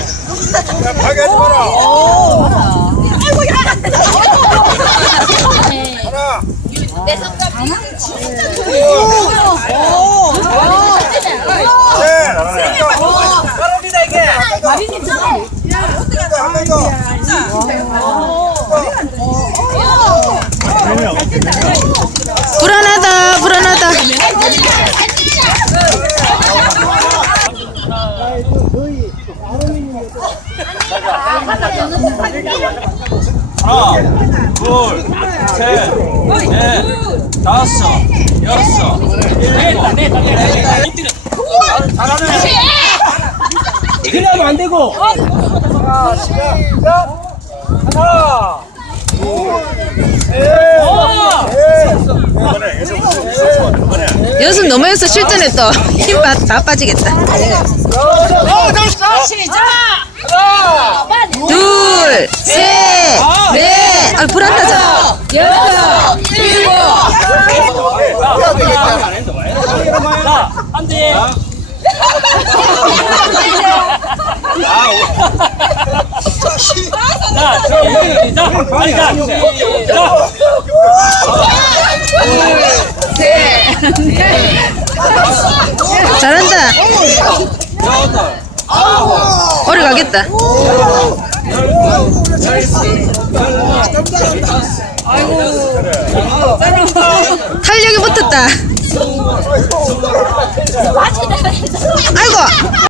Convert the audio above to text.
야, 파괴하지 마라. 하나. 셋. 바랍니다 이게. 한번 더. 불안하다 불안하다 하나, 둘, 셋, 넷, 다섯, 여섯, 일곱, 잘하네. 그래 하면 안 되고. 자, 시작. 하나. 계속 계속 이번에. 연습 너무 해서 실전에 또 힘 다 빠지겠다 둘 셋 넷. 아 불안하죠 자, 안 돼. 자, 저기, 자, 빨리 가. 자, 잘한다 오래 가겠다. 탄력이 붙었다. 아이고